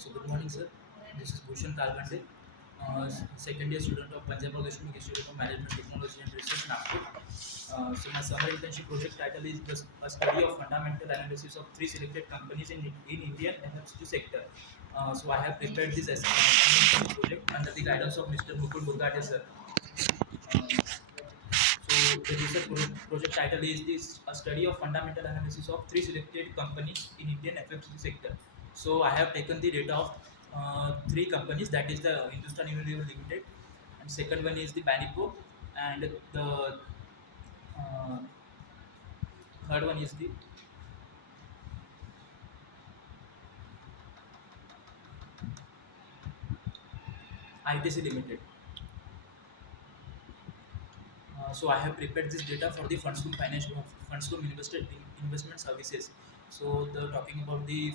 So good morning, sir. This is Bhushan Kalgande, second year student of Punjab Progression Institute of Management Technology and Research, Nagpur. So my summer internship project title is a study of fundamental analysis of three selected companies in Indian FMCG sector. So I have prepared this as a project under the guidance of Mr. Mukul Burgade, sir. Um, so the research project title is this a study of fundamental analysis of three selected companies in Indian FMCG sector. So I have taken the data of three companies, that is the Hindustan Unilever Limited, and second one is the Banipo, and the uh, third one is the ITC Limited. So I have prepared this data for the funds from investment services. So the talking about the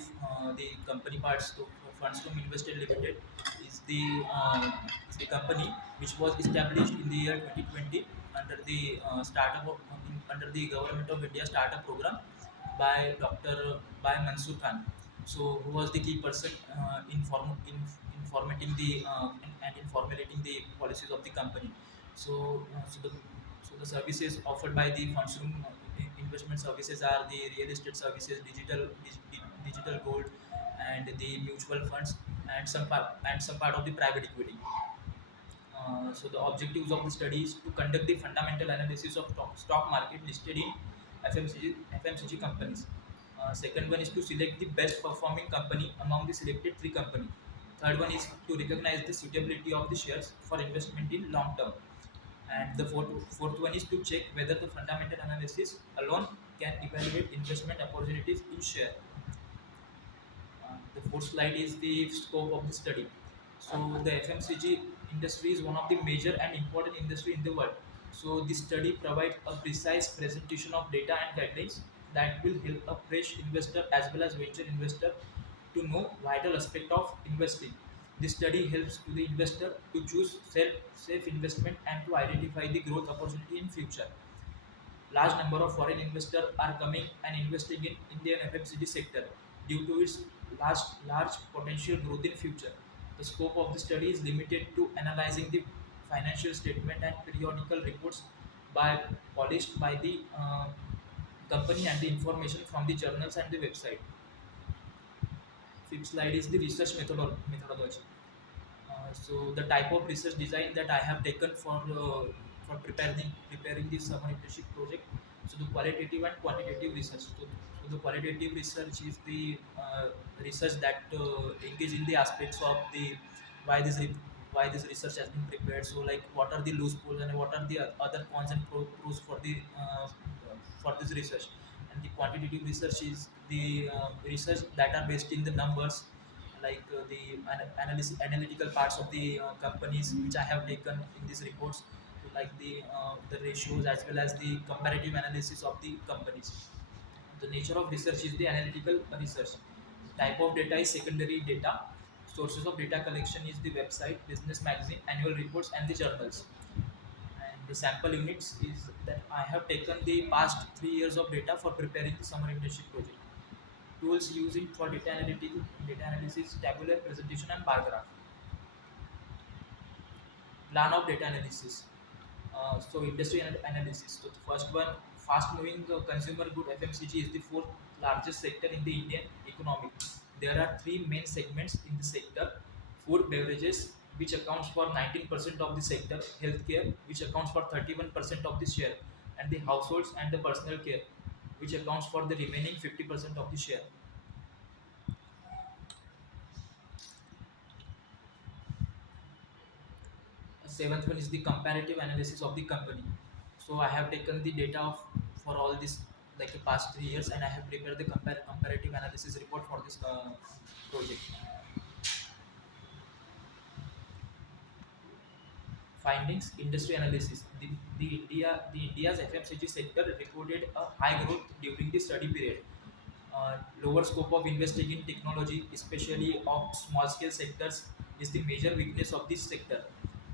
company parts. So funds from invested limited is the company which was established in the year 2020 under the under the government of India startup program by Mansoor Khan. So who was the key person in formatting and in formulating the policies of the company. So the services offered by the funds room investment services are the real estate services, digital gold, and the mutual funds, and some part of the private equity. So the objectives of the study is to conduct the fundamental analysis of stock market listed in FMCG companies. Second one is to select the best performing company among the selected three companies. Third one is to recognize the suitability of the shares for investment in long term. And the fourth one is to check whether the fundamental analysis alone can evaluate investment opportunities in share. The fourth slide is the scope of the study. So the FMCG industry is one of the major and important industry in the world. So this study provides a precise presentation of data and guidelines that will help a fresh investor as well as venture investor to know vital aspect of investing. This study helps to the investor to choose safe investment and to identify the growth opportunity in future. Large number of foreign investors are coming and investing in Indian FMCG sector due to its large potential growth in future. The scope of the study is limited to analyzing the financial statement and periodical reports by polished by the company and the information from the journals and the website. Fifth slide is the research methodology. So the type of research design that I have taken for preparing this summer internship project. So the qualitative and quantitative research. So the qualitative research is the research that engage in the aspects of the why this re- why this research has been prepared. So like what are the loopholes and what are the other cons and pros for this research. And the quantitative research is the research that are based in the numbers, like the analytical parts of the companies which I have taken in these reports, like the ratios as well as the comparative analysis of the companies. The nature of research is the analytical research. Type of data is secondary data. Sources of data collection is the website, business magazine, annual reports, and the journals. And the sample units is that I have taken the past 3 years of data for preparing the summer internship project. Tools using for data analysis, tabular presentation, and bar graph. Plan of data analysis. So industry analysis. So the first one, fast moving consumer good FMCG is the fourth largest sector in the Indian economy. There are three main segments in the sector: food, beverages, which accounts for 19% of the sector; healthcare, which accounts for 31% of the share; and the households and the personal care, which accounts for the remaining 50% of the share. Seventh one is the comparative analysis of the company. So I have taken the data of for all this like the past 3 years, and I have prepared the comparative analysis report for this project. Findings: industry analysis. The India's FMCG sector recorded a high growth during the study period. Lower scope of investing in technology, especially of small scale sectors, is the major weakness of this sector.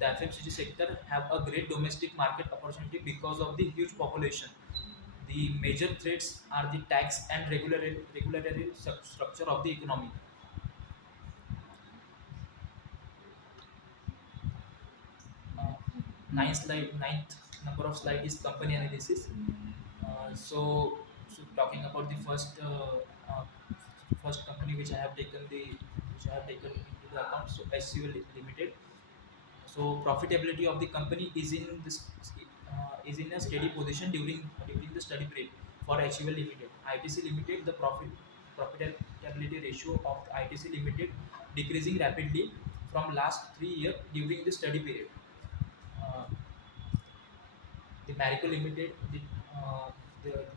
The FMCG sector have a great domestic market opportunity because of the huge population. The major threats are the tax and regulatory structure of the economy. ninth number of slide is company analysis. So talking about the first company which I have taken into the account, so SUL Limited. So profitability of the company is in a steady position during the study period for HUL Limited. ITC Limited, the profitability ratio of the ITC Limited decreasing rapidly from last 3 years during the study period. Uh, the Marico Limited, the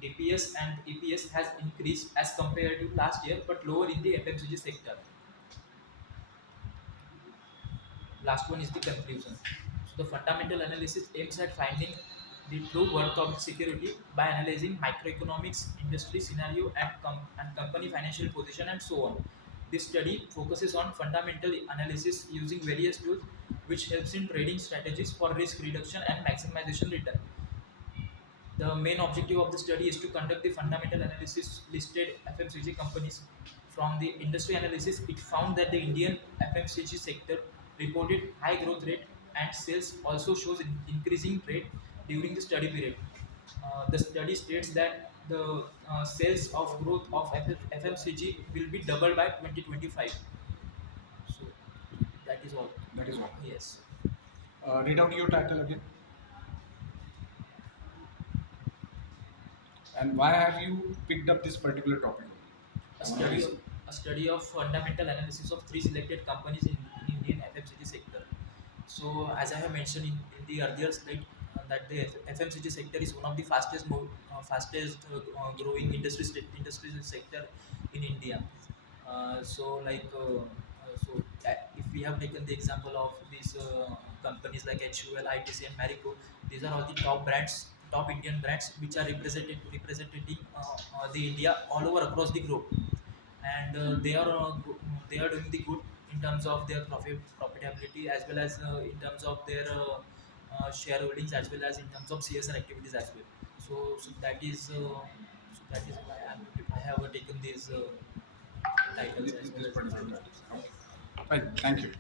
DPS and EPS has increased as compared to last year, but lower in the FMCG sector. Last one is the conclusion. So the fundamental analysis aims at finding the true worth of the security by analyzing microeconomics, industry scenario, and company financial position, and so on. This study focuses on fundamental analysis using various tools, which helps in trading strategies for risk reduction and maximization return. The main objective of the study is to conduct the fundamental analysis listed FMCG companies. From the industry analysis, it found that the Indian FMCG sector reported high growth rate and sales also shows increasing rate during the study period. The study states that the sales of growth of FMCG will be doubled by 2025. So that is all. That is all. Yes. Read out your title again. And why have you picked up this particular topic? a study of a study of fundamental analysis of three selected companies in Indian FMCG sector. So, as I have mentioned in the earlier slide, that the FMCG sector is one of the fastest growing industry sector in India. If we have taken the example of these companies like HUL, ITC, and Marico, these are all the top brands, top Indian brands, which are representing the India all over across the globe, and they are doing the good in terms of their profitability, as well as in terms of their shareholdings, as well as in terms of CSR activities as well. So that is why I have taken these titles as well This as these particular roles. title. Fine. Thank you.